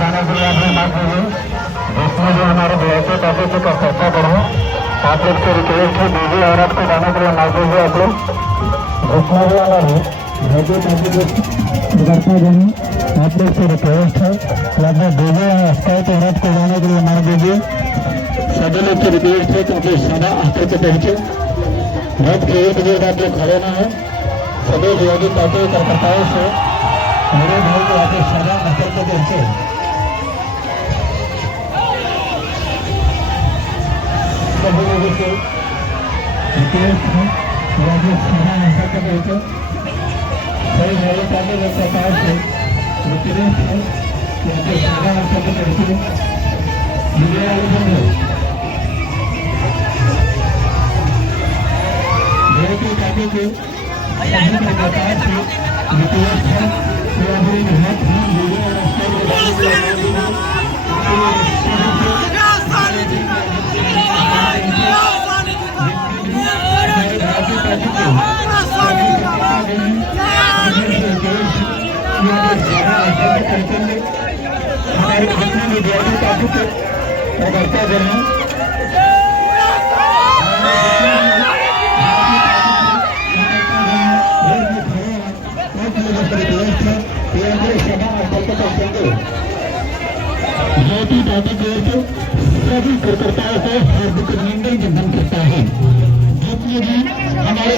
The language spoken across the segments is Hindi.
जाने के लिए आप लोग माफ कीजिए, जिसमें जो हमारे वीआईपी टॉपिक का चर्चा करें, आप लोग से रिक्वेस्ट है डीजे और आपको जाने के लिए माफ कीजिए आप लोग, जिसमें जो हमारे वीआईपी टॉपिक करता जाए, आप लोग से रिक्वेस्ट है कि आप लोग डीजे और स्काउट और आपको जाने के लिए माफ कीजिए। सभी लोग से रिक्वेस्ट है क्योंकि सभा आकर के पहुंचे, बहुत के एक बजे आप लोग खड़े ना हो। सभी वीआईपी टॉपिक कार्यकर्ताओं से मेरे भाई को आगे सभा आकर के पहुंचे, सभी लोगों से रिक्वेस्ट है कि आप लोग सभा आकर के पहुंचे। सभी वीआईपी टॉपिक सरकार से रिक्वेस्ट है कि आप लोग सभा आकर के पहुंचे। मीडिया वाले वीआईपी टॉपिक के सभी कार्यकर्ताओं से रिक्वेस्ट है कि आप लोग हाथ वीडियो और करता जाए। वीआईपी टॉपिक सभी कार्यकर्ताओं को हार्दिक अभिनंदन करता है। जितने भी हमारे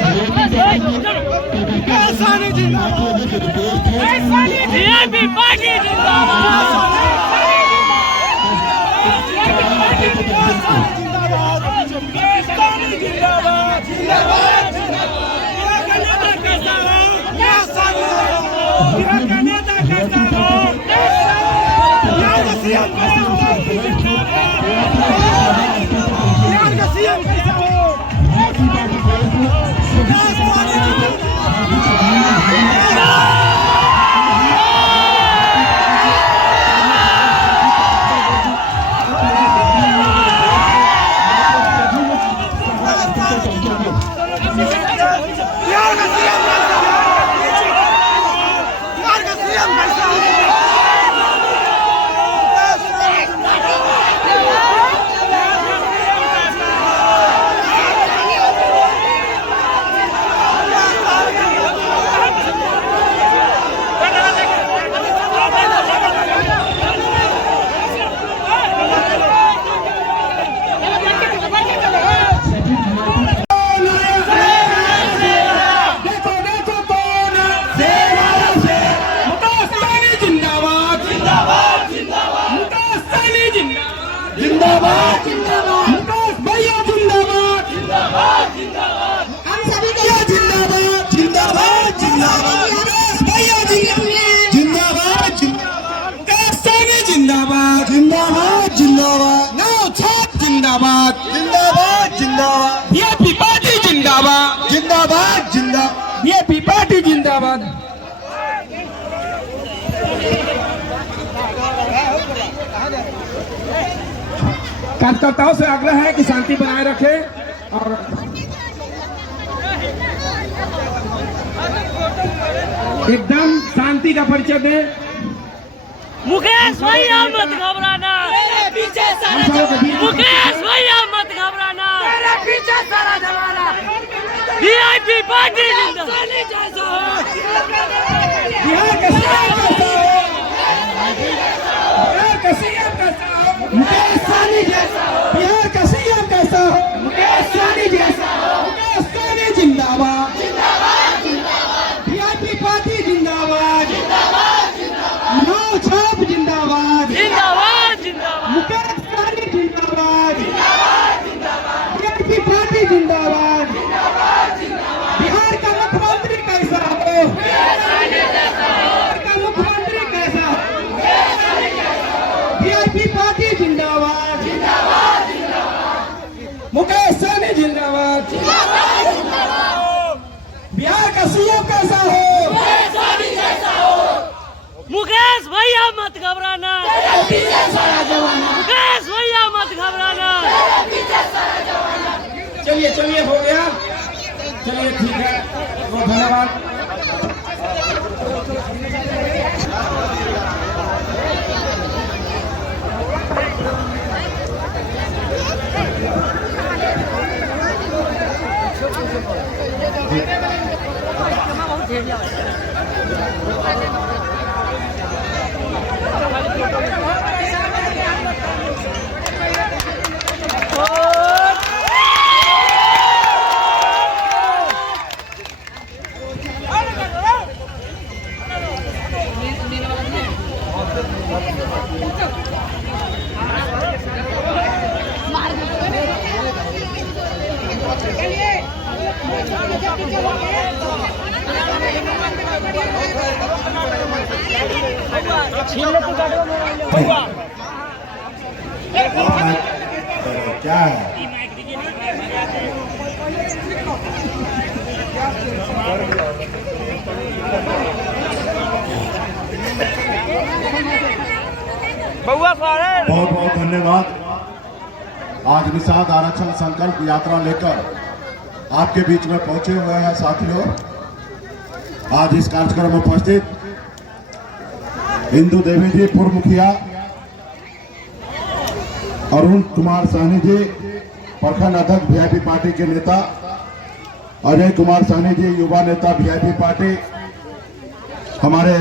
जिंदाबाद जिंदाबाद जिंदाबाद वीआईपी पार्टी जिंदाबाद जिंदाबाद जिंदाबाद वीआईपी पार्टी जिंदाबाद। कार्यकर्ताओं से आग्रह है कि शांति बनाए रखें और एकदम शांति का परिचय दें। मुकेश भैया मत घबराना, मुकेश भैया मत घबराना, पीछे सारा जमाना वीआईपी पार्टी जिंदाबाद। बिहार का सीएम कैसा हो? मुकेश सहनी जैसा हो। बिहार का सीएम कैसा हो? मुकेश सहनी जैसा हो। मुकेश सहनी जिंदाबाद जिंदाबाद जिंदाबाद वीआईपी पार्टी जिंदाबाद जिंदाबाद जिंदाबाद नौ छाप जिंदाबाद जिंदाबाद जिंदाबाद मुकेश सहनी जिंदाबाद जिंदाबाद जिंदाबाद वीआईपी पार्टी जिंदाबाद जिंदाबाद जिंदाबाद बिहार का मुख्यमंत्री कैसा हो? बिहार का मुख्यमंत्री कैसा हो? वीआईपी पार्टी जिंदाबाद जिंदाबाद जिंदाबाद मुकेश सहनी जिंदाबाद जिंदाबाद जिंदाबाद बिहार का सीएम कैसा हो? मुकेश भैया मत घबराना, मुकेश भैया मत घबराना। चलिए चलिए हो गया, चलिए ठीक है, बहुत धन्यवाद। क्या है? बउआ सारे बहुत बहुत धन्यवाद। आज निषाद आरक्षण संकल्प यात्रा लेकर आपके बीच में पहुंचे हुए हैं साथियों। आज इस कार्यक्रम में उपस्थित इंदु देवी जी, पूर्व मुखिया, अरुण कुमार साहनी जी, प्रखंड अध्यक्ष वीआईपी पार्टी के नेता, अजय कुमार साहनी जी, युवा नेता वीआईपी पार्टी, हमारे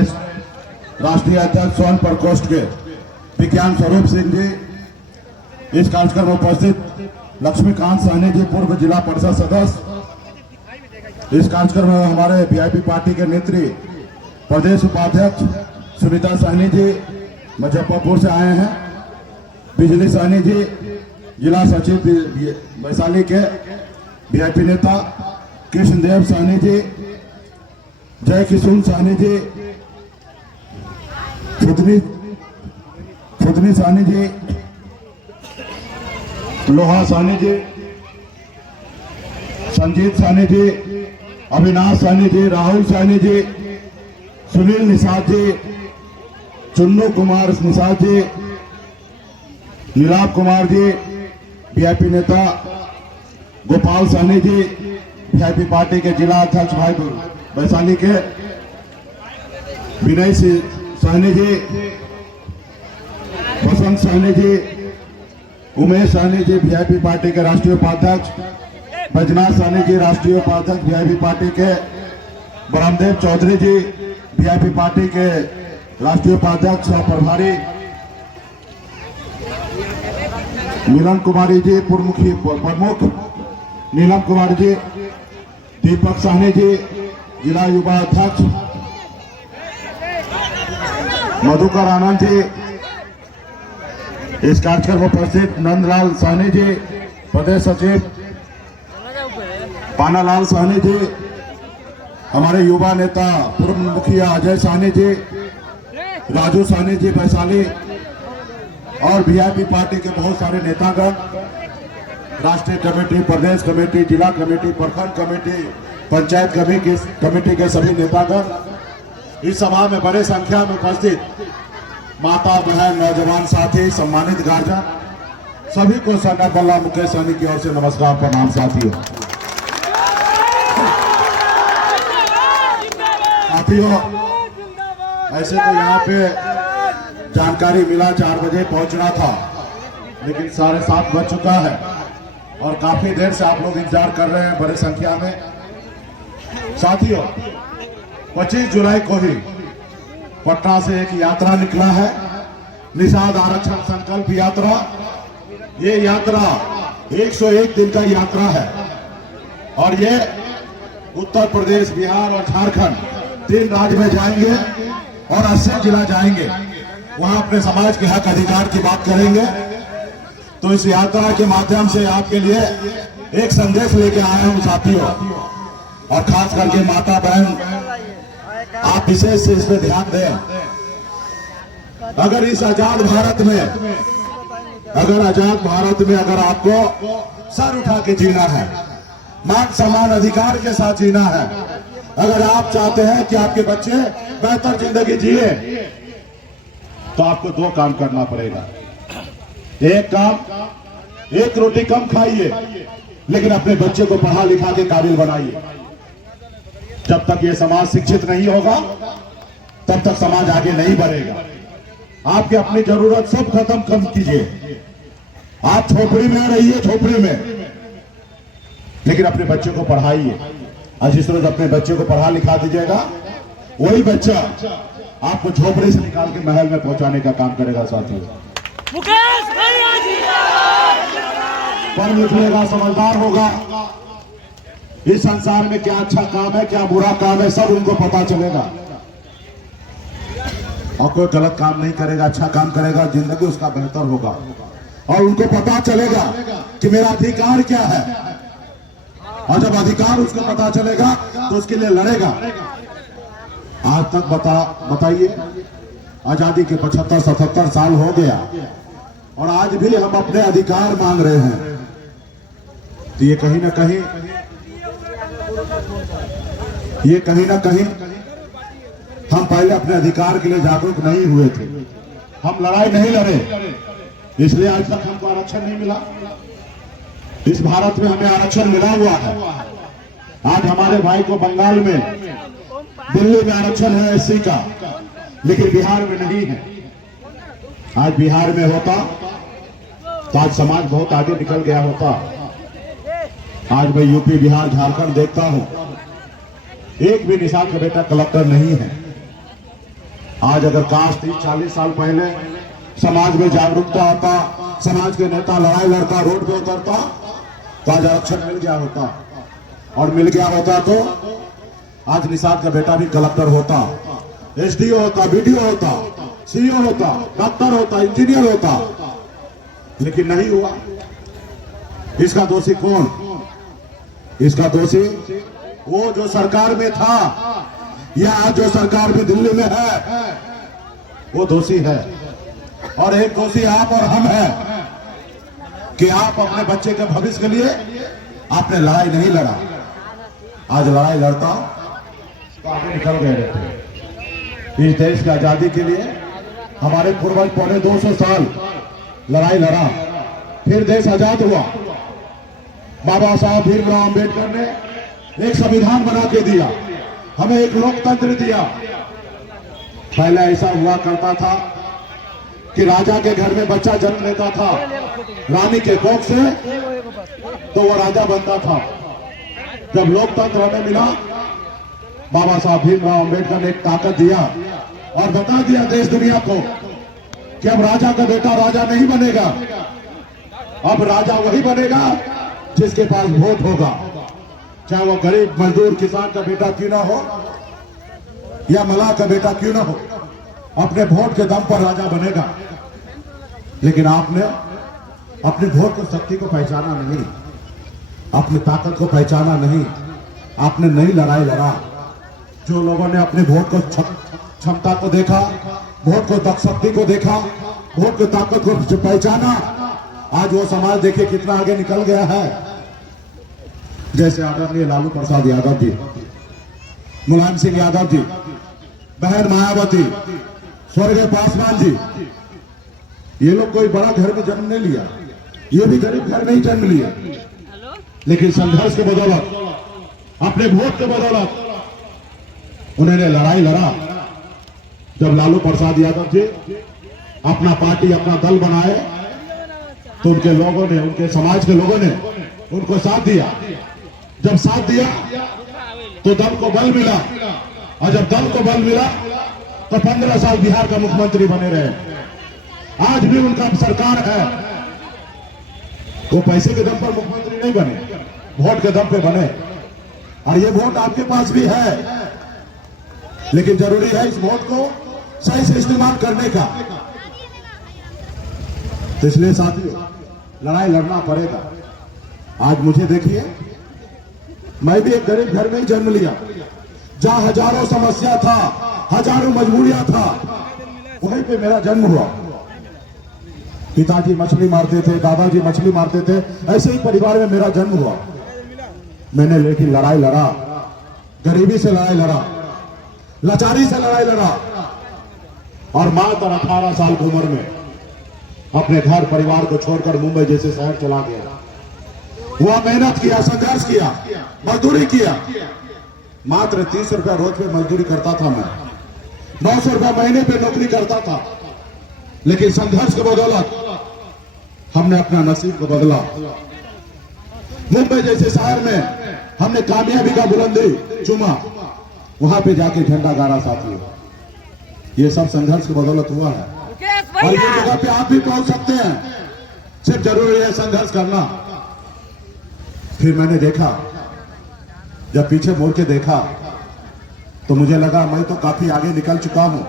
राष्ट्रीय अध्यक्ष स्वर्ण प्रकोष्ठ के विज्ञान स्वरूप सिंह जी, इस कार्यक्रम में उपस्थित लक्ष्मीकांत साहनी जी, पूर्व जिला परिषद सदस्य, इस कार्यक्रम में हमारे वीआईपी पार्टी के नेत्री प्रदेश उपाध्यक्ष सुनीता साहनी जी मुजफ्फरपुर से आए हैं, बिजली साहनी जी जिला सचिव वैशाली के वीआईपी नेता, कृष्णदेव साहनी जी, जय किशुन साहनी जी, फुदनी साहनी जी, लोहा साहनी जी, संजीत साहनी जी, अविनाश साहनी जी, राहुल साहनी जी, सुनील निषाद जी, चुन्नू कुमार निषाद जी, नीलाभ कुमार जी, वीआईपी नेता गोपाल साहनी जी, वीआईपी पार्टी के जिला अध्यक्ष भाई वैशाली के विनय साहनी जी, बसंत साहनी जी, उमेश साहनी जी, वीआईपी पार्टी के राष्ट्रीय उपाध्यक्ष, बैजनाथ साहनी जी, राष्ट्रीय उपाध्यक्ष वीआईपी पार्टी के, ब्रह्मदेव चौधरी जी, वीआईपी पार्टी के राष्ट्रीय उपाध्यक्ष और प्रभारी, नीलम कुमारी जी, पूर्व मुखी प्रमुख नीलम कुमारी जी, दीपक साहनी जी, जिला युवा अध्यक्ष, मधुकर आनंद जी, इस कार्यक्रम में उपस्थित नंदलाल साहनी जी, प्रदेश सचिव पानालाल साहनी जी, हमारे युवा नेता पूर्व मुखिया अजय साहनी जी, राजू साहनी जी वैशाली, और वीआईपी पार्टी के बहुत सारे नेतागण, राष्ट्रीय कमेटी, प्रदेश कमेटी, जिला कमेटी, प्रखंड कमेटी, पंचायत कमेटी के सभी नेतागण इस सभा में बड़े संख्या में उपस्थित, माता बहन, नौजवान साथी, सम्मानित गार्जियन, सभी को सरदार बल्लभ मुकेश सहनी की ओर से नमस्कार, प्रणाम साथियों। ऐसे तो यहाँ पे जानकारी मिला 4 बजे पहुंचना था, लेकिन 7:30 बज चुका है और काफी देर से आप लोग इंतजार कर रहे हैं बड़े संख्या में। साथियों, 25 जुलाई को ही पटना से एक यात्रा निकला है, निषाद आरक्षण संकल्प यात्रा। ये यात्रा 101 दिन का यात्रा है और ये उत्तर प्रदेश, बिहार और झारखंड 3 राज्य में जाएंगे और 80 जिला जाएंगे, वहां अपने समाज के हक अधिकार की बात करेंगे। तो इस यात्रा के माध्यम से आपके लिए एक संदेश लेके आया हूं साथियों, और खास करके माता बहन आप विशेष से इस पे ध्यान दें। अगर इस आजाद भारत में अगर आपको सर उठा के जीना है, मान सम्मान अधिकार के साथ जीना है, अगर आप चाहते हैं कि आपके बच्चे बेहतर जिंदगी जिए, तो आपको 2 काम करना पड़ेगा। एक काम, एक रोटी कम खाइए, लेकिन अपने बच्चे को पढ़ा लिखा के काबिल बनाइए। जब तक ये समाज शिक्षित नहीं होगा, तब तक समाज आगे नहीं बढ़ेगा। आपके अपनी जरूरत सब खत्म कम कीजिए। आप झोपड़ी में रहिए, झोपड़ी में, लेकिन अपने बच्चे को पढ़ाइए। आज जिस रोज अपने बच्चे को पढ़ा लिखा दीजिएगा, वही बच्चा आपको झोपड़ी से निकाल के महल में पहुंचाने का काम करेगा। साथियों, मुकेश भैया जिंदाबाद। पढ़ लिख लेगा, समझदार होगा, इस संसार में क्या अच्छा काम है क्या बुरा काम है सब उनको पता चलेगा, और कोई गलत काम नहीं करेगा, अच्छा काम करेगा, जिंदगी उसका बेहतर होगा। और उनको पता चलेगा कि मेरा अधिकार क्या है, और जब अधिकार उसको पता चलेगा तो उसके लिए लड़ेगा। आज तक बताइए, आजादी के 75-77 साल हो गया और आज भी हम अपने अधिकार मांग रहे हैं। तो ये कहीं ना कहीं हम पहले अपने अधिकार के लिए जागरूक नहीं हुए थे, हम लड़ाई नहीं लड़े, इसलिए आज तक हमको आरक्षण नहीं मिला। इस भारत में हमें आरक्षण मिला हुआ है। आज हमारे भाई को बंगाल में, दिल्ली में आरक्षण है एससी का, लेकिन बिहार में नहीं है। आज बिहार में होता तो आज समाज बहुत आगे निकल गया होता। आज मैं यूपी, बिहार, झारखंड देखता हूं, एक भी निषाद का बेटा कलेक्टर नहीं है। आज अगर काश 30-40 साल पहले समाज में जागरूकता आता, समाज के नेता लड़ाई लड़ता, रोड पे उतरता, तो आज आरक्षण मिल गया होता। और मिल गया होता तो आज निषाद का बेटा भी कलेक्टर होता, एसडीओ होता, बीडीओ होता, सीईओ होता, डॉक्टर होता, इंजीनियर होता, लेकिन नहीं हुआ। इसका दोषी कौन? इसका दोषी वो जो सरकार में था या आज जो सरकार में दिल्ली में है, वो दोषी है। और एक दोषी आप और हम हैं कि आप अपने बच्चे के भविष्य के लिए आपने लड़ाई नहीं लड़ा। आज लड़ाई लड़ता तो आगे निकल गए रहते। इस देश की आजादी के लिए हमारे पूर्वज 250 साल लड़ाई लड़ा, फिर देश आजाद हुआ। बाबा साहब भीमराव अंबेडकर ने एक संविधान बना के दिया, हमें एक लोकतंत्र दिया। पहले ऐसा हुआ करता था कि राजा के घर में बच्चा जन्म लेता था, रानी के कोख से, तो वो राजा बनता था। जब लोकतंत्र हमें मिला, बाबा साहब भीमराव अंबेडकर ने एक ताकत दिया और बता दिया देश दुनिया को कि अब राजा का बेटा राजा नहीं बनेगा, अब राजा वही बनेगा जिसके पास वोट होगा, चाहे वो गरीब मजदूर किसान का बेटा क्यों ना हो या मलाह का बेटा क्यों ना हो, अपने वोट के दम पर राजा बनेगा। लेकिन आपने अपने वोट को, शक्ति को पहचाना नहीं, अपनी ताकत को पहचाना नहीं, आपने नई लड़ाई लड़ा। जो लोगों ने अपने वोट को क्षमता को देखा, वोट को शक्ति को देखा, वोट की ताकत को पहचाना, आज वो समाज देखिए कितना आगे निकल गया है। जैसे आदरणीय लालू प्रसाद यादव जी, मुलायम सिंह यादव जी, बहन मायावती, स्वर्गीय पासवान जी, ये लोग कोई बड़ा घर में जन्म नहीं लिया, ये भी गरीब घर में ही जन्म लिए, लेकिन संघर्ष के बदौलत, अपने वोट के बदौलत उन्होंने लड़ाई लड़ा। जब लालू प्रसाद यादव जी अपना पार्टी, अपना दल बनाए, तो उनके लोगों ने, उनके समाज के लोगों ने उनको साथ दिया। जब साथ दिया तो दल को बल मिला, और जब दल को बल मिला तो 15 साल बिहार का मुख्यमंत्री बने रहे। आज भी उनका सरकार है, वो पैसे के दम पर मुख्यमंत्री नहीं बने, वोट के दम पे बने। और ये वोट आपके पास भी है, लेकिन जरूरी है इस वोट को सही से इस्तेमाल करने का। तो इसलिए साथियों, लड़ाई लड़ना पड़ेगा। आज मुझे देखिए, मैं भी एक गरीब घर में ही जन्म लिया, जहां हजारों समस्या था, हजारों मजबूरियां था, वहीं पे मेरा जन्म हुआ। पिताजी मछली मारते थे, दादाजी मछली मारते थे, ऐसे ही परिवार में मेरा जन्म हुआ। मैंने लेकिन लड़ाई लड़ा, गरीबी से लड़ाई लड़ा, लाचारी से लड़ाई लड़ा, और मात्र 18 साल की उम्र में अपने घर परिवार को छोड़कर मुंबई जैसे शहर चला गया। वह मेहनत किया, संघर्ष किया, मजदूरी किया। मात्र 30 रुपया रोज पे मजदूरी करता था मैं, 900 रुपया महीने पे नौकरी करता था, लेकिन संघर्ष के बदौलत हमने अपना नसीब को बदला। मुंबई जैसे शहर में हमने कामयाबी का बुलंदी चुमा, वहां पे जाके झंडा गाड़ा साथियों। ये सब संघर्ष की बदौलत हुआ है मुकेश और ये भैया जगह पे आप भी पहुंच सकते हैं, सिर्फ जरूरी है संघर्ष करना। फिर मैंने देखा, जब पीछे मुड़ के देखा तो मुझे लगा मैं तो काफी आगे निकल चुका हूं,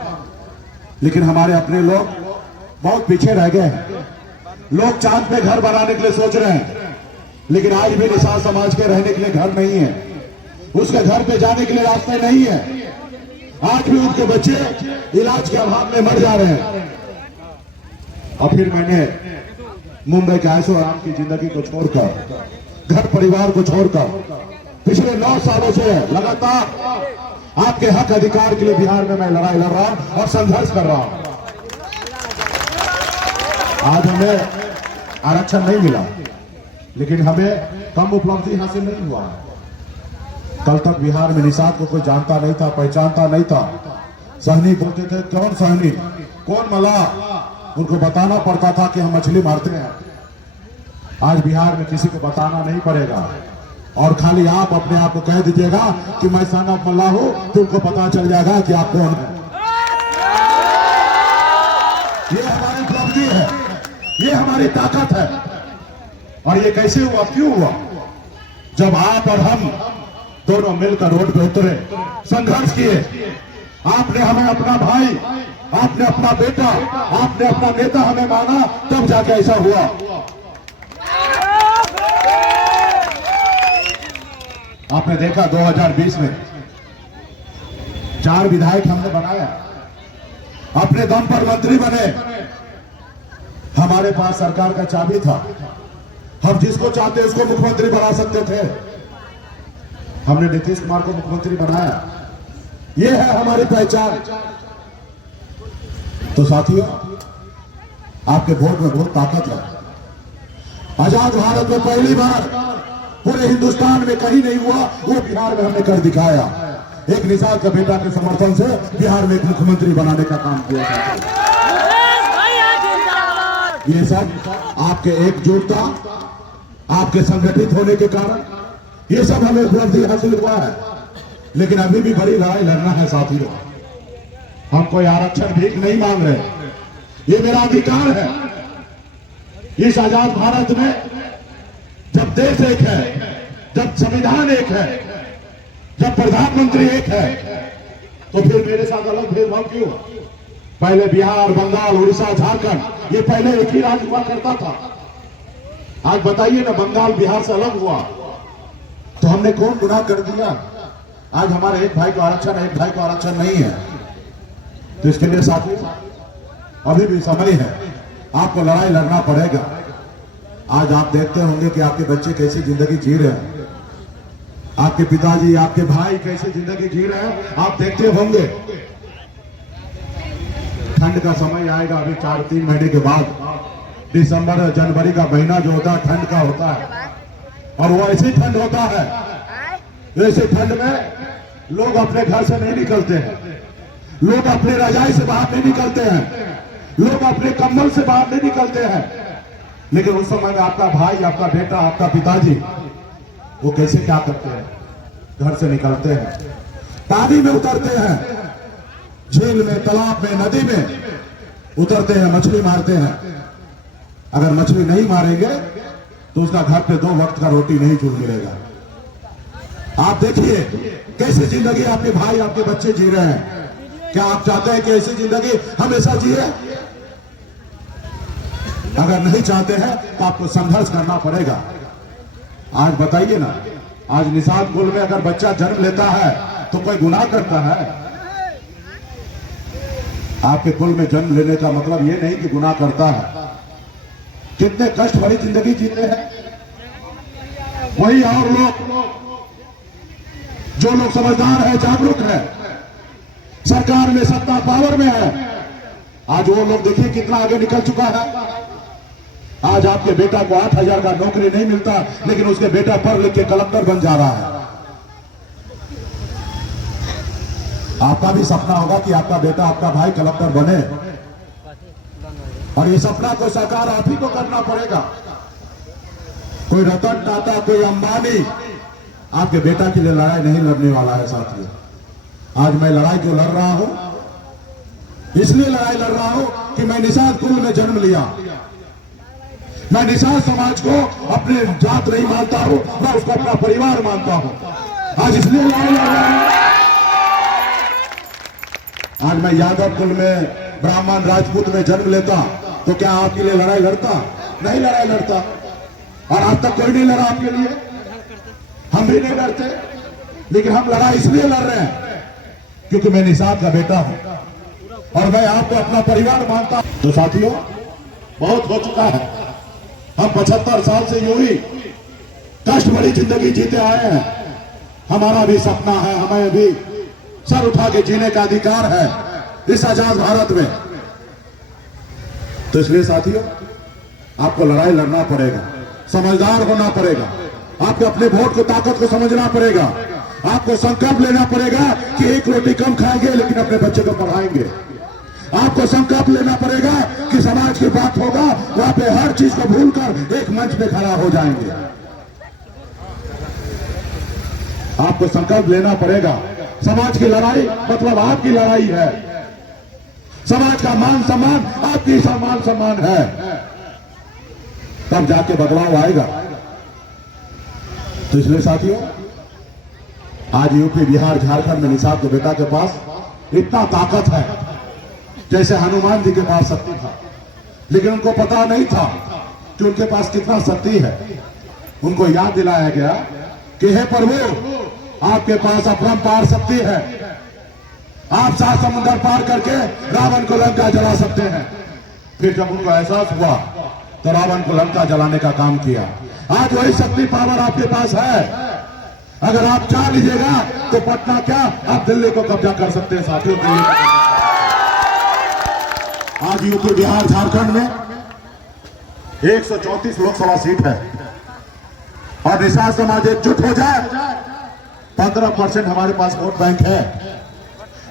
लेकिन हमारे अपने लोग बहुत पीछे रह गए हैं। लोग चांद पे घर बनाने के लिए सोच रहे हैं, लेकिन आज भी निषाद समाज के रहने के लिए घर नहीं है, उसके घर पे जाने के लिए रास्ते नहीं है। आज भी उनके बच्चे इलाज के अभाव में मर जा रहे हैं। और फिर मैंने मुंबई के ऐशो आराम की जिंदगी को छोड़कर, घर परिवार को छोड़कर पिछले 9 सालों से लगातार आपके हक अधिकार के लिए बिहार में मैं लड़ाई लड़ रहा हूं और संघर्ष कर रहा हूं। आज हमें आरक्षण नहीं मिला, लेकिन हमें कम उपलब्धि हासिल नहीं हुआ। कल तक बिहार में निषाद को कोई जानता नहीं था, पहचानता नहीं था। सहनी बोलते थे, कौन सहनी, कौन मल्लाह, उनको बताना पड़ता था कि हम मछली मारते हैं। आज बिहार में किसी को बताना नहीं पड़ेगा, और खाली आप अपने आप को कह दीजिएगा कि मैं सन ऑफ मल्लाह हूं, तो उनको पता चल जाएगा कि आप कौन है। ये हमारी उपलब्धि है, ये हमारी ताकत है। और ये कैसे हुआ, क्यों हुआ? जब आप और हम दोनों मिलकर रोड पे उतरे, संघर्ष किए। आपने हमें अपना भाई, आपने अपना बेटा, आपने अपना नेता हमें माना, तब जाके ऐसा हुआ। आपने देखा 2020 में 4 विधायक हमने बनाया, अपने दम पर मंत्री बने। हमारे पास सरकार का चाबी था, हम जिसको चाहते उसको मुख्यमंत्री बना सकते थे। हमने नीतीश कुमार को मुख्यमंत्री बनाया, ये है हमारी पहचान। तो साथियों, आपके वोट में बहुत ताकत है। आजाद भारत में पहली बार पूरे हिंदुस्तान में कहीं नहीं हुआ, वो बिहार में हमने कर दिखाया। एक निषाद का बेटा के समर्थन से बिहार में एक मुख्यमंत्री बनाने का काम किया था। ये सब आपके एकजुटता, आपके संगठित होने के कारण ये सब हमें उपलब्धि हासिल हुआ है। लेकिन अभी भी बड़ी लड़ाई लड़ना है साथियों। हम कोई आरक्षण भीख नहीं मांग रहे, ये मेरा अधिकार है। इस आजाद भारत में जब देश एक है, जब संविधान एक है, जब प्रधानमंत्री एक है, तो फिर मेरे साथ अलग भेदभाव क्यों? पहले बिहार, बंगाल, उड़ीसा, झारखंड, ये पहले एक ही राज्य हुआ करता था। आज बताइए ना, बंगाल बिहार से अलग हुआ तो हमने कौन गुनाह कर दिया? आज हमारे एक भाई को आरक्षण है, एक भाई को आरक्षण नहीं है। तो इसके लिए साथियों, अभी भी समय है, आपको लड़ाई लड़ना पड़ेगा। आज आप देखते होंगे कि आपके बच्चे कैसी जिंदगी जी रहे हैं, आपके पिताजी, आपके भाई कैसे जिंदगी जी रहे हैं, आप देखते होंगे। ठंड का समय आएगा अभी 4-3 महीने के बाद, दिसंबर जनवरी का महीना जो होता है ठंड का होता है, और वो ऐसी ठंड होता है, ऐसे ठंड में लोग अपने घर से नहीं निकलते हैं, लोग अपने रजाई से बाहर नहीं निकलते हैं, लोग अपने कंबल से बाहर नहीं निकलते हैं। लेकिन उस समय में आपका भाई, आपका बेटा, आपका पिताजी, वो कैसे क्या करते हैं? घर से निकलते हैं, पानी में उतरते हैं, झील में, तालाब में, नदी में उतरते हैं, मछली मारते हैं। अगर मछली नहीं मारेंगे तो उसका घर पे 2 वक्त का रोटी नहीं चूल मिलेगा। आप देखिए कैसी जिंदगी आपके भाई, आपके बच्चे जी रहे हैं। क्या आप चाहते हैं कि ऐसी जिंदगी हमेशा जिए? अगर नहीं चाहते हैं तो आपको संघर्ष करना पड़ेगा। आज बताइए ना, आज निषाद कुल में अगर बच्चा जन्म लेता है तो कोई गुनाह करता है? आपके कुल में जन्म लेने का मतलब ये नहीं कि गुनाह करता है। कितने कष्ट भरी जिंदगी जीते हैं वही और लोग, जो लोग समझदार है, जागरूक है, सरकार में, सत्ता पावर में है, आज वो लोग देखिए कितना आगे निकल चुका है। आज आपके बेटा को 8,000 का नौकरी नहीं मिलता, लेकिन उसके बेटा पढ़ लिख के कलेक्टर बन जा रहा है। आपका भी सपना होगा कि आपका बेटा, आपका भाई कलेक्टर बने, और ये सपना को साकार आप ही को करना पड़ेगा। कोई रतन टाटा, कोई अंबानी, आपके बेटा के लिए लड़ाई नहीं लड़ने वाला है साथियों। आज मैं लड़ाई क्यों लड़ रहा हूं? इसलिए लड़ाई लड़ रहा हूं कि मैं निषाद कुल में जन्म लिया। मैं निषाद समाज को अपने जात नहीं मानता हूं, मैं उसको अपना परिवार मानता हूं। आज इसलिए लड़ाई लड़ रहा हूं। आज मैं यादव कुल में ब्राह्मण राजपूत में जन्म लेता तो क्या आपके लिए लड़ाई लड़ता? नहीं लड़ाई लड़ता। और आज तक कोई नहीं लड़ा आपके लिए, हम भी नहीं लड़ते। लेकिन हम लड़ाई इसलिए लड़ रहे हैं क्योंकि मैं निषाद का बेटा हूं और मैं आपको अपना परिवार मानता हूं। तो साथियों, बहुत हो चुका है। हम 75 साल से यूं ही कष्ट भरी जिंदगी जीते आए हैं। हमारा भी सपना है, हमें भी सर उठा के जीने का अधिकार है इस आजाद भारत में। तो इसलिए साथियों, आपको लड़ाई लड़ना पड़ेगा, समझदार होना पड़ेगा, आपको अपने वोट को ताकत को समझना पड़ेगा, आपको संकल्प लेना पड़ेगा कि एक रोटी कम खाएंगे लेकिन अपने बच्चे को पढ़ाएंगे। आपको संकल्प लेना पड़ेगा कि समाज की बात होगा वहां पे हर चीज को भूलकर एक मंच पे खड़ा हो जाएंगे। आपको संकल्प लेना पड़ेगा। समाज की लड़ाई मतलब आपकी लड़ाई है। समाज का मान सम्मान आपकी मान सम्मान है, तब जाके बदलाव आएगा। तो इसलिए साथियों, आज यूपी बिहार झारखंड में निषाद के बेटा के पास इतना ताकत है जैसे हनुमान जी के पास शक्ति था, लेकिन उनको पता नहीं था कि उनके पास कितना शक्ति है। उनको याद दिलाया गया कि हे प्रभु, आपके पास अपरंपार शक्ति है, आप 7 समुद्र पार करके रावण को लंका जला सकते हैं। फिर जब उनको एहसास हुआ तो रावण को लंका जलाने का काम किया। आज वही शक्ति पावर आपके पास है। अगर आप चाह लीजिएगा तो पटना क्या, आप दिल्ली को कब्जा कर सकते हैं साथियों। दिल्ली को आज यूपी बिहार झारखंड में 134 लोकसभा सीट है और निषाद समाज एकजुट हो जाए, 15% हमारे पास वोट बैंक है।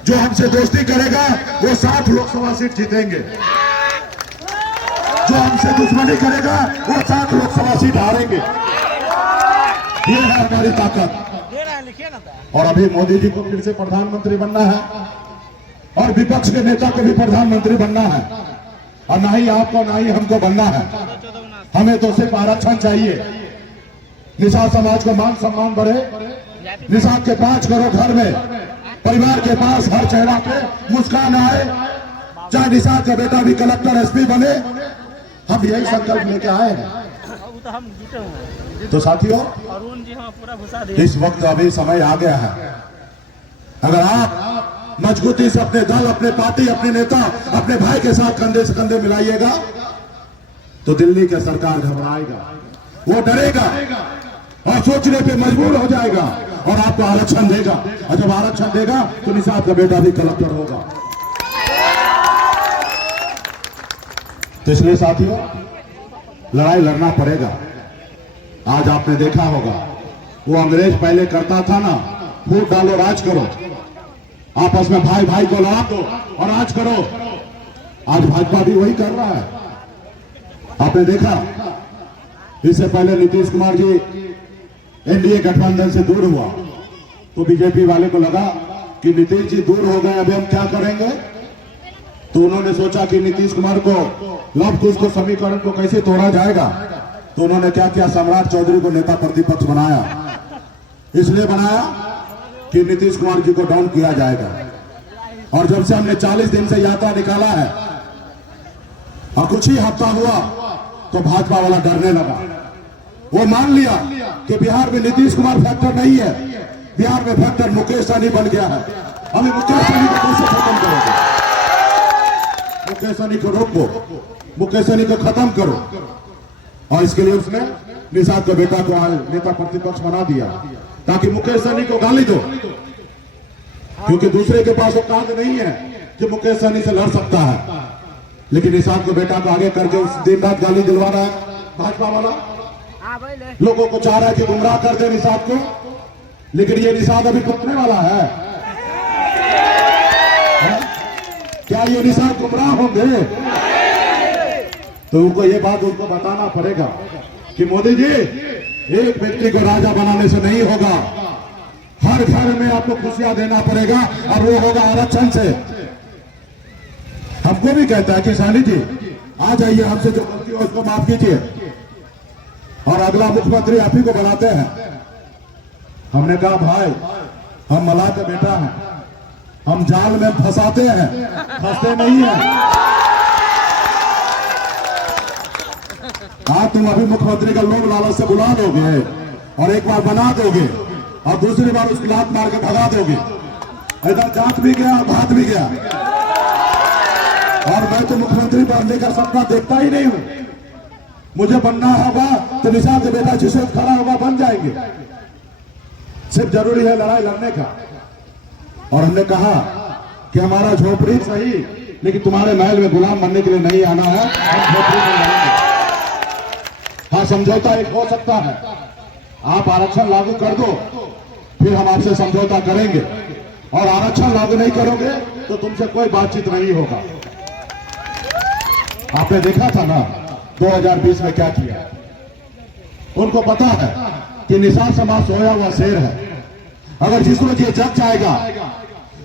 जो हमसे दोस्ती करेगा वो 60 लोकसभा सीट जीतेंगे, जो हमसे दुश्मनी करेगा वो 60 लोकसभा सीट हारेंगे। ये है हमारी ताकत। और अभी मोदी जी को फिर से प्रधानमंत्री बनना है और विपक्ष के नेता को भी प्रधानमंत्री बनना है, और ना ही आपको ना ही हमको बनना है। हमें तो सिर्फ आरक्षण चाहिए। निषाद समाज को मान सम्मान बढ़े, निषाद के 5 करोड़ घर में परिवार के पास हर चेहरा पे मुस्कान आए, चाहे निषाद का बेटा भी कलेक्टर एसपी बने। हम यही संकल्प लेके आए हैं। तो साथियों, इस वक्त अभी समय आ गया है। अगर आप मजबूती से अपने दल, अपने पार्टी, अपने नेता, अपने भाई के साथ कंधे से कंधे मिलाइएगा तो दिल्ली की सरकार घबराएगा, वो डरेगा और सोचने पे मजबूर हो जाएगा और आपको आरक्षण देगा। और जब आरक्षण देगा तो निषाद का बेटा भी कलेक्टर होगा। तो इसलिए साथियों, लड़ाई लड़ना पड़ेगा। आज आपने देखा होगा, वो अंग्रेज पहले करता था ना, फूट डालो राज करो, आपस में भाई भाई को लड़ा दो और राज करो। आज भाजपा भी वही कर रहा है। आपने देखा, इससे पहले नीतीश कुमार जी एनडीए गठबंधन से दूर हुआ तो बीजेपी वाले को लगा कि नीतीश जी दूर हो गए, अभी हम क्या करेंगे। तो उन्होंने सोचा कि नीतीश कुमार को लव कुश को समीकरण को कैसे तोड़ा जाएगा। तो उन्होंने क्या किया, सम्राट चौधरी को नेता प्रतिपक्ष बनाया। इसलिए बनाया कि नीतीश कुमार जी को डाउन किया जाएगा। और जब से हमने 40 दिन से यात्रा निकाला है और कुछ ही हफ्ता हुआ तो भाजपा वाला डरने लगा। वो मान लिया कि बिहार में नीतीश कुमार फैक्टर नहीं है, बिहार में फैक्टर मुकेश सहनी बन गया है। अभी मुकेश सहनी को कैसे खत्म करोगे? मुकेश सहनी को रोको, मुकेश सहनी को खत्म करो। और इसके लिए उसने निषाद के बेटा को नेता प्रतिपक्ष बना दिया ताकि मुकेश सहनी को गाली दो, क्योंकि दूसरे के पास औकात नहीं है कि मुकेश सहनी से लड़ सकता है। लेकिन निषाद के बेटा को आगे करके उस दिन रात गाली दिलवा रहा है भाजपा वाला। लोगों को चाह रहा है कि गुमराह कर दे निषाद को, लेकिन ये निषाद अभी टूटने वाला है। क्या ये निषाद गुमराह होंगे? तो उनको ये बात उनको बताना पड़ेगा कि मोदी जी एक व्यक्ति को राजा बनाने से नहीं होगा। हर घर में आपको खुशियां देना पड़ेगा और वो होगा आरक्षण से। हमको भी कहता है कि शाली जी आ जाइए, हमसे जो गलती हो उसको माफ कीजिए और अगला मुख्यमंत्री आप ही को बनाते हैं। हमने कहा भाई हम मलाह का बेटा हैं, हम जाल में फंसाते हैं, फंसते नहीं हैं। तुम अभी मुख्यमंत्री का लोभ लालच से बुला दोगे और एक बार बना दोगे और दूसरी बार उसकी लात मार के भगा दोगे। इधर जात भी गया, भात भी गया। और मैं तो मुख्यमंत्री बनने का सपना देखता ही नहीं हूं। मुझे बनना होगा तो निशान के बेटा जिसे खड़ा होगा बन जाएंगे। सिर्फ जरूरी है लड़ाई लड़ने का। और हमने कहा कि हमारा झोपड़ी सही, लेकिन तुम्हारे महल में गुलाम बनने के लिए नहीं आना है। हम झोपड़ी में रहेंगे। हाँ, समझौता एक हो सकता है। आप आरक्षण लागू कर दो, फिर हम आपसे समझौता करेंगे। और आरक्षण लागू नहीं करोगे तो तुमसे कोई बातचीत नहीं होगा। आपने देखा था ना 2020 में क्या किया। उनको पता है कि निषाद समाज सोया हुआ शेर है। अगर जिस रोज ये जग जाएगा,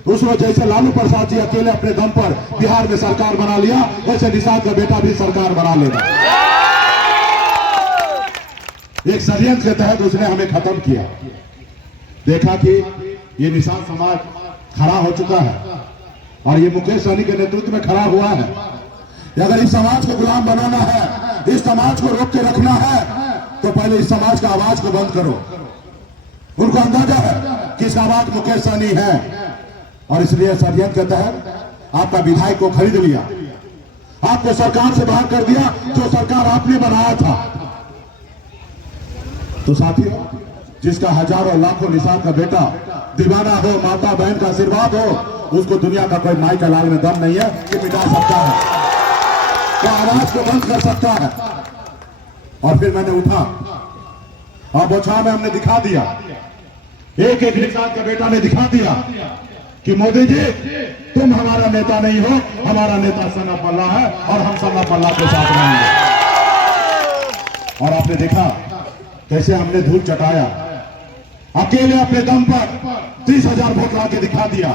उस रोज जैसे लालू प्रसाद जी अकेले अपने दम पर बिहार में सरकार बना लिया, वैसे निषाद का बेटा भी सरकार बना लेगा। एक षड्यंत्र के तहत उसने हमें खत्म किया। देखा कि ये निषाद समाज खड़ा हो चुका है और ये मुकेश सहनी के नेतृत्व में खड़ा हुआ है। अगर इस समाज को गुलाम बनाना है, इस समाज को रोक के रखना है, तो पहले इस समाज का आवाज को बंद करो। उनको अंदाजा है कि इसका आवाज मुकेश सहनी है और इसलिए षड्यंत्र के तहत आपका विधायक को खरीद लिया, आपको सरकार से बाहर कर दिया, जो सरकार आपने बनाया था। तो साथियों, जिसका हजारों लाखों निषाद का बेटा दीवाना हो, माता बहन का आशीर्वाद हो, उसको दुनिया का कोई माई का लाल में दम नहीं है कि मिटा सकता है, तो आवाज को बंद कर सकता है। और फिर मैंने उठा और बोछा में हमने दिखा दिया, एक एक निषाद का बेटा ने दिखा दिया कि मोदी जी तुम हमारा नेता नहीं हो, हमारा नेता सन्ना मल्ला है और हम सन्ना मल्ला के साथ रहेंगे। और आपने देखा कैसे हमने धूल चटाया, अकेले अपने दम पर 30,000 वोट ला के दिखा दिया।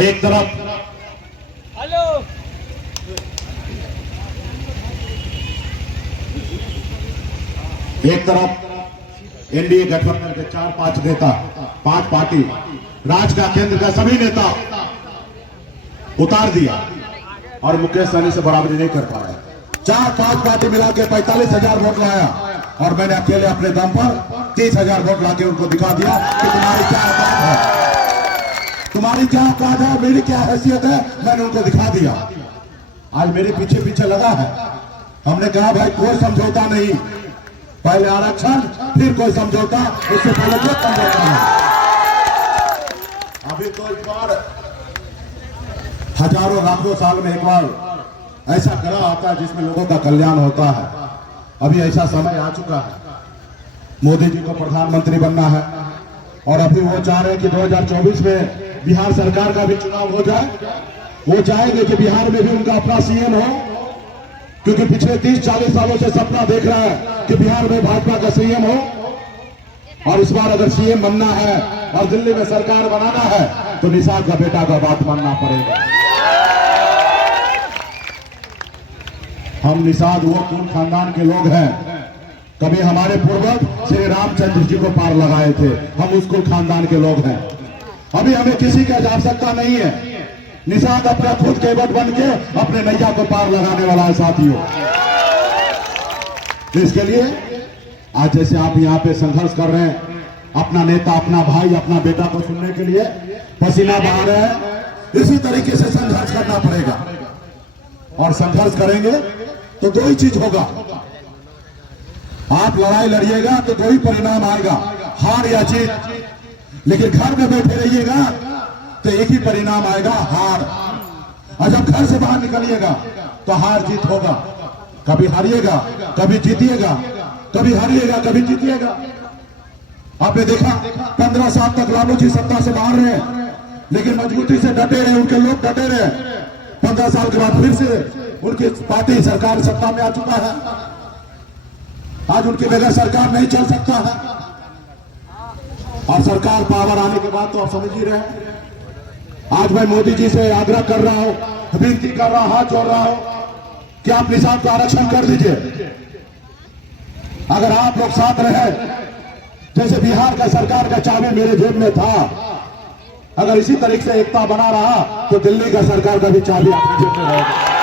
एक तरफ हेलो एनडीए गठबंधन के 4-5 नेता, 5 पार्टी, राज का केंद्र का सभी नेता उतार दिया और मुकेश सहनी से बराबरी नहीं कर पाया। 4-5 पार्टी मिला के 45,000 वोट लाया और मैंने अकेले अपने दम पर 30,000 वोट लाके उनको दिखा दिया कि तुम्हारी क्या औकात है, तुम्हारी क्या औकात है, मेरी क्या हैसियत है। मैंने उनको दिखा दिया। आज मेरे पीछे पीछे लगा है। हमने कहा भाई कोई समझौता नहीं, पहले आरक्षण फिर कोई समझौता, उससे पहले कोई समझौता नहीं। अभी तो एक बार हजारों लाखों साल में एक बार ऐसा ग्रह आता है जिसमें लोगों का कल्याण होता है। अभी ऐसा समय आ चुका है, मोदी जी को प्रधानमंत्री बनना है और अभी वो चाह रहे हैं कि 2024 में बिहार सरकार का भी चुनाव हो जाए। वो चाहेंगे कि बिहार में भी उनका अपना सीएम हो, क्योंकि पिछले 30-40 सालों से सपना देख रहा है कि बिहार में भाजपा का सीएम हो। और इस बार अगर सीएम बनना है और दिल्ली में सरकार बनाना है तो निषाद का बेटा का बात मानना पड़ेगा। हम निषाद वो कुल खानदान के लोग हैं, कभी हमारे पूर्वज श्री रामचंद्र जी को पार लगाए थे, हम उस कुल खानदान के लोग हैं। अभी हमें किसी की आवश्यकता नहीं है। निषाद अपना खुद केवट बन के अपने नैया को पार लगाने वाला है साथियों। इसके लिए आज जैसे आप यहाँ पे संघर्ष कर रहे हैं, अपना नेता, अपना भाई, अपना बेटा को सुनने के लिए पसीना बहा रहे हैं, इसी तरीके से संघर्ष करना पड़ेगा। और संघर्ष करेंगे तो दो ही चीज होगा, आप लड़ाई लड़िएगा तो दो ही परिणाम आएगा, हार या जीत। लेकिन घर में बैठे रहिएगा तो एक ही परिणाम आएगा, हार। और जब घर से बाहर निकलिएगा तो हार जीत होगा, कभी हारिएगा कभी जीतिएगा, कभी हारिएगा कभी जीतिएगा। आपने देखा 15 साल तक लालू जी सत्ता से बाहर रहे, लेकिन मजबूती से डटे रहे, उनके लोग डटे रहे। 15 साल के बाद फिर से उनकी पार्टी सरकार सत्ता में आ चुका है। आज उनके बगैर सरकार नहीं चल सकता है। और सरकार पावर आने के बाद तो आप समझ ही रहे हैं। आज मैं मोदी जी से आग्रह कर रहा हूं, विनती कर रहा हूं, हाथ जोड़ रहा हूं कि आप निषाद का आरक्षण कर दीजिए। अगर आप लोग साथ रहे, जैसे बिहार का सरकार का चाबी मेरे जेब में था, अगर इसी तरीके से एकता बना रहा तो दिल्ली का सरकार का भी चाबी आपकी जेब में रहेगा।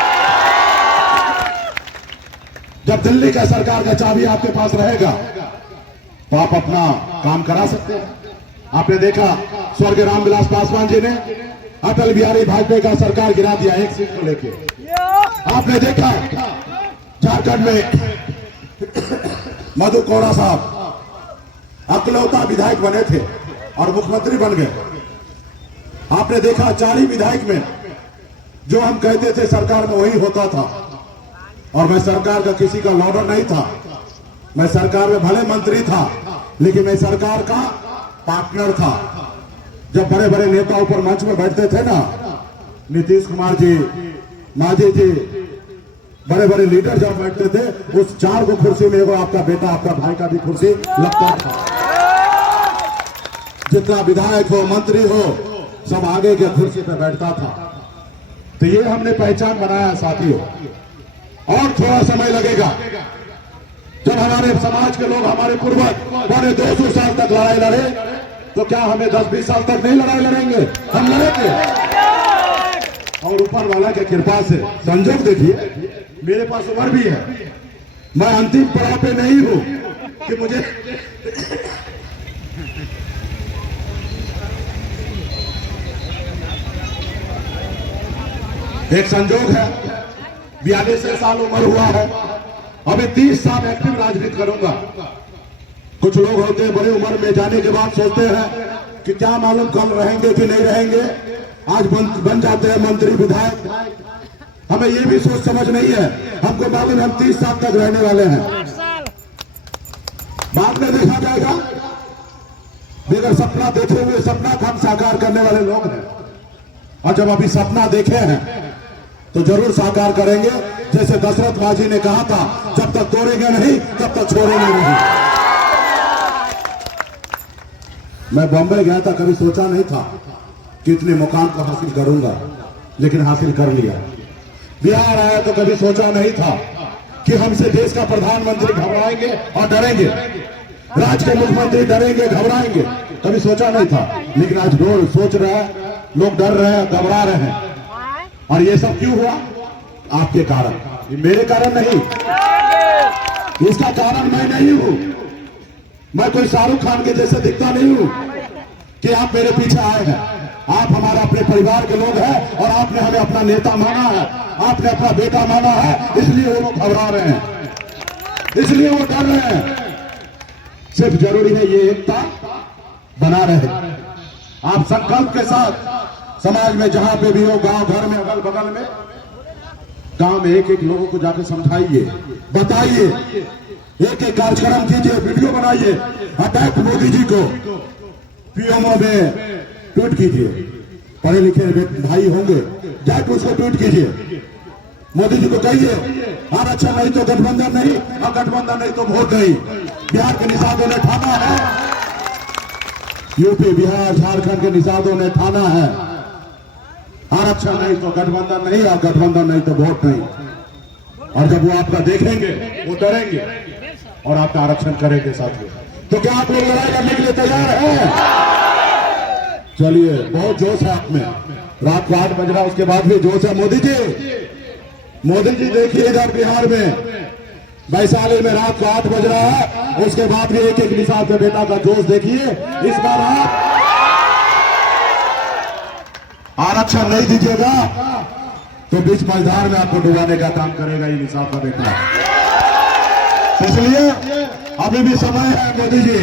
जब दिल्ली का सरकार का चाबी आपके पास रहेगा तो आप अपना काम करा सकते हैं। आपने देखा स्वर्गीय रामविलास पासवान जी ने अटल बिहारी वाजपेयी का सरकार गिरा दिया एक सीट को लेके। आपने देखा झारखंड में मधु कोड़ा साहब अकलौता विधायक बने थे और मुख्यमंत्री बन गए। आपने देखा 4 ही विधायक में जो हम कहते थे सरकार में वही होता था। और मैं सरकार का किसी का लॉर्डर नहीं था, मैं सरकार में भले मंत्री था लेकिन मैं सरकार का पार्टनर था। जब बड़े बड़े नेता ऊपर मंच में बैठते थे ना, नीतीश कुमार जी, मांझी जी, बड़े बड़े लीडर जब बैठते थे, उस 4 को कुर्सी में एगो आपका बेटा, आपका भाई का भी कुर्सी लगता था। जितना विधायक हो, मंत्री हो, सब आगे के कुर्सी पे बैठता था। तो ये हमने पहचान बनाया साथियों। और थोड़ा समय लगेगा जब हमारे समाज के लोग, हमारे पूर्वज पौने 200 साल तक लड़ाई लड़े, तो क्या हमें 10-20 साल तक नहीं लड़ाई लड़ेंगे? हम लड़ेंगे। और ऊपर वाला की कृपा से संजोग देखिए, मेरे पास उम्र भी है, मैं अंतिम पड़ाव पे नहीं हूं कि मुझे एक संजोग है, 42 साल उम्र हुआ है, अभी 30 साल एक्टिव राजनीति करूंगा। कुछ लोग होते हैं बड़ी उम्र में जाने के बाद सोचते हैं कि क्या मालूम कल रहेंगे कि नहीं रहेंगे, आज बन जाते हैं मंत्री विधायक। हमें ये भी सोच समझ नहीं है, हमको मालूम हम 30 साल तक रहने वाले हैं, बाद में देखा जाएगा। बगैर सपना देखे हुए सपना को हम साकार करने वाले लोग हैं, और जब अभी सपना देखे हैं तो जरूर साकार करेंगे। जैसे दशरथ बाजी ने कहा था, जब तक तोड़ेंगे नहीं तब तक छोड़ेंगे नहीं। मैं बॉम्बे गया था, कभी सोचा नहीं था कि इतने मुकाम को हासिल करूंगा, लेकिन हासिल कर लिया। बिहार आया तो कभी सोचा नहीं था कि हमसे देश का प्रधानमंत्री घबराएंगे और डरेंगे, राज्य के मुख्यमंत्री डरेंगे, घबराएंगे, कभी सोचा नहीं था। लेकिन आज लोग सोच रहे हैं, लोग डर रहे हैं, घबरा रहे हैं। और ये सब क्यों हुआ? आपके कारण, ये मेरे कारण नहीं। इसका कारण मैं नहीं हूं। मैं कोई शाहरुख खान के जैसे दिखता नहीं हूं कि आप मेरे पीछे आए हैं। आप हमारा अपने परिवार के लोग हैं और आपने हमें अपना नेता माना है, आपने अपना बेटा माना है, इसलिए वो लोग घबरा रहे हैं, इसलिए वो डर रहे हैं। सिर्फ जरूरी है ये एकता बना रहे। आप संकल्प के साथ समाज में जहां पे भी हो, गांव घर में, अगल बगल में, गांव में एक एक लोगों को जाकर समझाइए, बताइए, एक एक कार्यक्रम कीजिए, वीडियो बनाइए, अटैक मोदी जी को पीएमओ में ट्वीट कीजिए। पढ़े लिखे भाई होंगे, जाकर उसको ट्वीट कीजिए, मोदी जी को कहिए आरक्षण नहीं तो गठबंधन नहीं, और गठबंधन नहीं तो वोट नहीं। बिहार के निषादों ने ठाना है, यूपी, बिहार, झारखंड के निषादों ने ठाना है, आरक्षण नहीं तो गठबंधन नहीं, और गठबंधन नहीं तो वोट नहीं। और जब वो आपका देखेंगे वो डरेंगे और आपका आरक्षण करेंगे साथियों। तो क्या आप लोग लड़ाई करने के लिए तैयार हैं? चलिए, बहुत जोश है आप में। रात को 8 बज रहा, उसके बाद भी जोश है। मोदी जी देखिए, इधर बिहार में वैशाली में रात को 8 बज रहा है, उसके बाद भी एक एक निषाद के बेटा का जोश देखिए। इस बार आप आरक्षण नहीं दीजिएगा तो बीच मैदान में आपको डुबाने का काम करेगा ये निषाद का बेटा। इसलिए अभी भी समय है, मोदी जी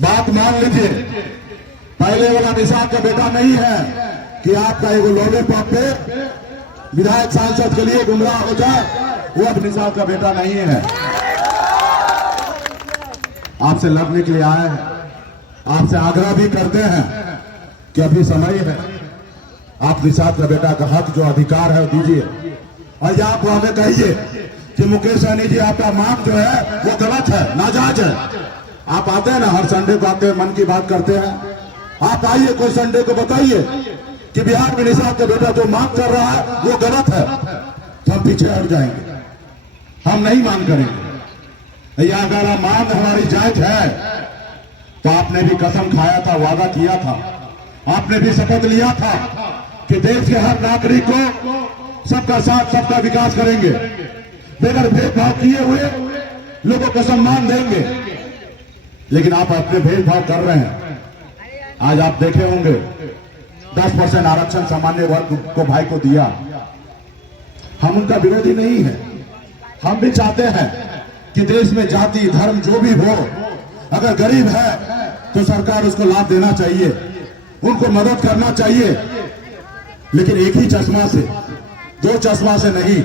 बात मान लीजिए। पहले वाला निषाद का बेटा नहीं है कि आपका एगो लॉलीपॉप पे विधायक सांसद के लिए गुमराह हो जाए, वो अब निषाद का बेटा नहीं है। आपसे लड़ने के लिए आए हैं, आपसे आग्रह भी करते हैं कि अभी समय है, आप निषाद का बेटा का हक जो अधिकार है दीजिए। और या आप हमें कहिए कि मुकेश सहनी जी आपका मांग जो है वो गलत है, नाजायज है। आप आते हैं ना, हर संडे को आते हैं, मन की बात करते हैं। आप आइए, कोई संडे को बताइए कि बिहार में निषाद का बेटा जो मांग कर रहा है वो गलत है, तो हम पीछे हट जाएंगे, हम नहीं मांग करेंगे। या अगर मांग हमारी जायज है तो आपने भी कसम खाया था, वादा किया था, आपने भी शपथ लिया था कि देश के हर नागरिक को सबका साथ सबका विकास करेंगे, बगैर भेदभाव किए हुए लोगों को सम्मान देंगे। लेकिन आप अपने भेदभाव कर रहे हैं। आज आप देखे होंगे 10% आरक्षण सामान्य वर्ग को भाई को दिया। हम उनका विरोधी नहीं है, हम भी चाहते हैं कि देश में जाति धर्म जो भी हो, अगर गरीब है तो सरकार उसको लाभ देना चाहिए, उनको मदद करना चाहिए। लेकिन एक ही चश्मा से, दो चश्मा से नहीं।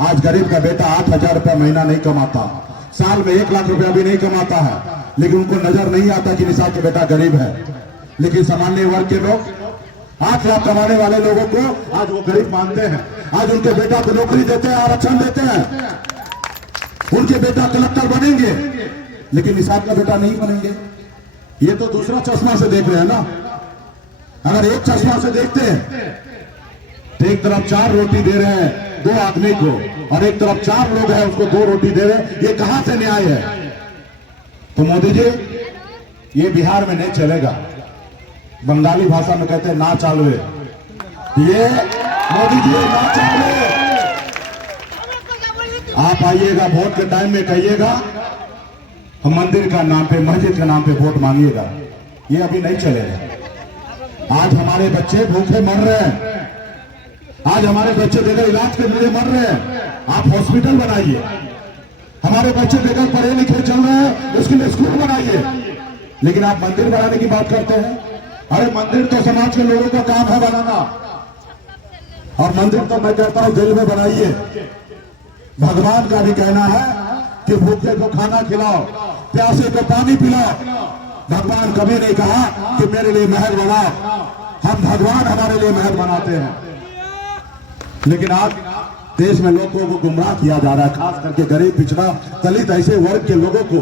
आज गरीब का बेटा 8,000 रुपया महीना नहीं कमाता, साल में 1 लाख रुपया भी नहीं कमाता है, लेकिन उनको नजर नहीं आता कि निषाद का बेटा गरीब है। लेकिन सामान्य वर्ग के लोग 8 लाख कमाने वाले लोगों को आज वो गरीब मानते हैं। आज उनके बेटा को नौकरी देते हैं, आरक्षण देते हैं, उनके बेटा कलेक्टर बनेंगे, लेकिन निषाद का बेटा नहीं बनेंगे। ये तो दूसरा चश्मा से देख रहे हैं ना। अगर एक चश्मा से देखते हैं तो एक तरफ 4 रोटी दे रहे हैं 2 आदमी को, और एक तरफ 4 लोग हैं उसको 2 रोटी दे रहे हैं, ये कहां से न्याय है? तो मोदी जी, ये बिहार में नहीं चलेगा। बंगाली भाषा में कहते हैं ना चालवे, ये मोदी जी ना चालवे। आप आइएगा वोट के टाइम में कहिएगा हम मंदिर का नाम पे, मस्जिद के नाम पे वोट मांगिएगा, ये अभी नहीं चलेगा। आज हमारे बच्चे भूखे मर रहे हैं, आज हमारे बच्चे बगैर इलाज के लिए मर रहे हैं। आप हॉस्पिटल बनाइए, हमारे बच्चे बगैर पढ़े लिखे चल रहे हैं, उसके लिए स्कूल बनाइए। लेकिन आप मंदिर बनाने की बात करते हैं। अरे मंदिर तो समाज के लोगों का काम है बनाना, और मंदिर तो मैं कहता हूं दिल में बनाइए। भगवान का भी कहना है कि भूखे को खाना खिलाओ, प्यासे को पानी पिलाओ। भगवान कभी नहीं कहा कि मेरे लिए महल बनाओ, हम भगवान हमारे लिए महल बनाते हैं। लेकिन आज देश में लोगों को गुमराह किया जा रहा है, खास करके गरीब पिछड़ा दलित ऐसे वर्ग के लोगों को।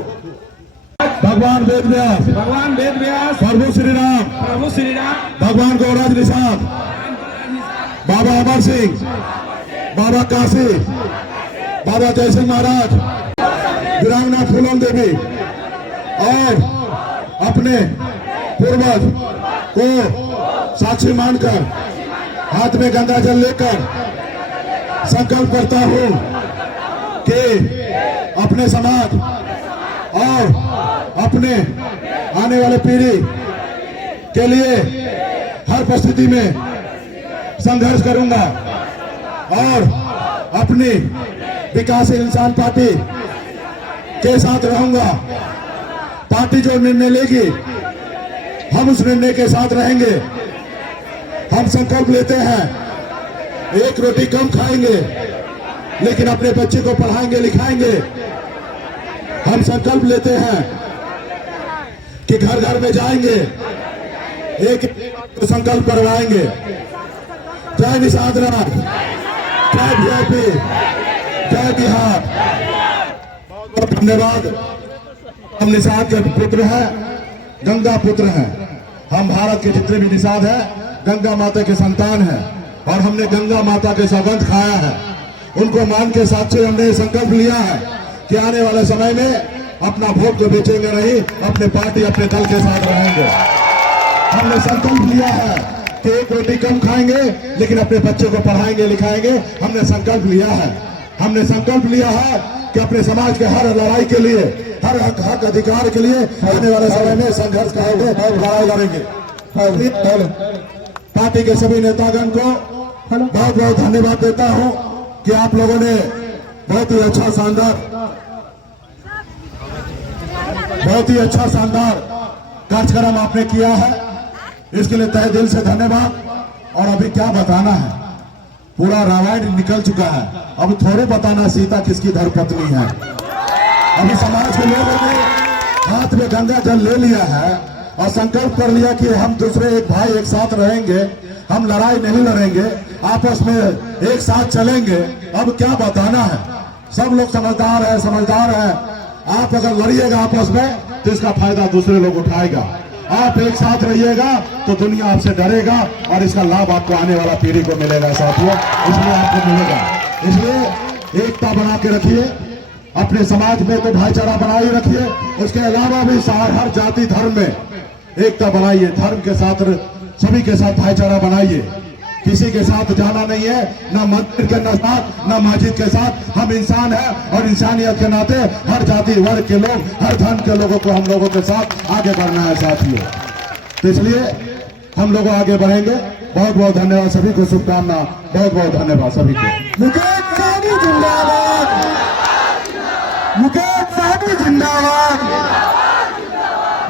भगवान वेद व्यास, भगवान वेद व्यास, प्रभु श्री राम, प्रभु श्री राम, भगवान गौराज निषाद, बाबा अमर सिंह, बाबा काशी, बाबा जय सिंह महाराज, वीरांगना फूलन देवी और अपने पूर्वज को साक्षी मानकर हाथ में गंगा जल लेकर संकल्प करता हूं कि अपने समाज और अपने आने वाले पीढ़ी के लिए हर परिस्थिति में संघर्ष करूंगा और अपनी विकासशील इंसान पार्टी के साथ रहूंगा। पार्टी जो निर्णय लेगी हम उस निर्णय के साथ रहेंगे। हम संकल्प लेते हैं 1 रोटी कम खाएंगे, लेकिन अपने बच्चे को पढ़ाएंगे लिखाएंगे। हम संकल्प लेते हैं कि घर घर में जाएंगे, एक संकल्प करवाएंगे। जय निषाद राज, जय वीआईपी, जय बिहार। बहुत धन्यवाद। हम निषाद के पुत्र हैं, गंगा पुत्र हैं। हम भारत के जितने भी निषाद हैं गंगा माता के संतान हैं, और हमने गंगा माता के सौगंध खाया है। उनको मान के साक्षी हमने संकल्प लिया है कि आने वाले समय में अपना वोट को बेचेंगे नहीं, अपने पार्टी अपने दल के साथ रहेंगे। हमने संकल्प लिया है कि 1 रोटी कम खाएंगे, लेकिन अपने बच्चे को पढ़ाएंगे लिखाएंगे। हमने संकल्प लिया है। हमने संकल्प लिया है कि अपने समाज के हर लड़ाई के लिए, हर हक अधिकार के लिए आने वाले समय में संघर्ष करेंगे और लड़ाई लड़ेंगे। पार्टी के सभी नेतागण को बहुत बहुत धन्यवाद देता हूं कि आप लोगों ने बहुत ही अच्छा शानदार कार्यक्रम आपने किया है। इसके लिए तहे दिल से धन्यवाद। और अभी क्या बताना है, पूरा रामायण निकल चुका है। अब थोड़े बताना सीता किसकी धर्मपत्नी है। अभी समाज के लोगों ने हाथ में गंगा जल ले लिया है और संकल्प कर लिया कि हम दूसरे एक भाई एक साथ रहेंगे, हम लड़ाई नहीं लड़ेंगे। आपस में एक साथ चलेंगे। अब क्या बताना है, सब लोग समझदार है। आप अगर लड़िएगा आपस में तो इसका फायदा दूसरे लोग उठाएगा। आप एक साथ रहिएगा तो दुनिया आपसे डरेगा और इसका लाभ आपको आने वाला पीढ़ी को मिलेगा साथियों, इसलिए आपको मिलेगा। इसलिए एकता बना के रखिए, अपने समाज में तो भाईचारा बनाए रखिए, उसके अलावा भी हर जाति धर्म में एकता बनाइए, धर्म के साथ सभी के साथ भाईचारा बनाइए। किसी के साथ जाना नहीं है, ना मंदिर के साथ ना मस्जिद के साथ। हम इंसान हैं और इंसानियत के नाते हर जाति वर्ग के लोग, हर धर्म के लोगों को हम लोगों के साथ आगे बढ़ना है साथियों। तो इसलिए हम लोग आगे बढ़ेंगे। बहुत बहुत धन्यवाद सभी को, शुभकामना, बहुत बहुत धन्यवाद सभी को। मुकेश सहनी जिंदाबाद, मुकेश सहनी जिंदाबाद,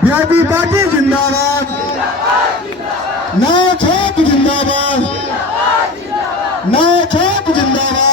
वीआईपी पार्टी जिंदाबाद, ना छेक जिंदाबाद, ना छेक जिंदाबाद।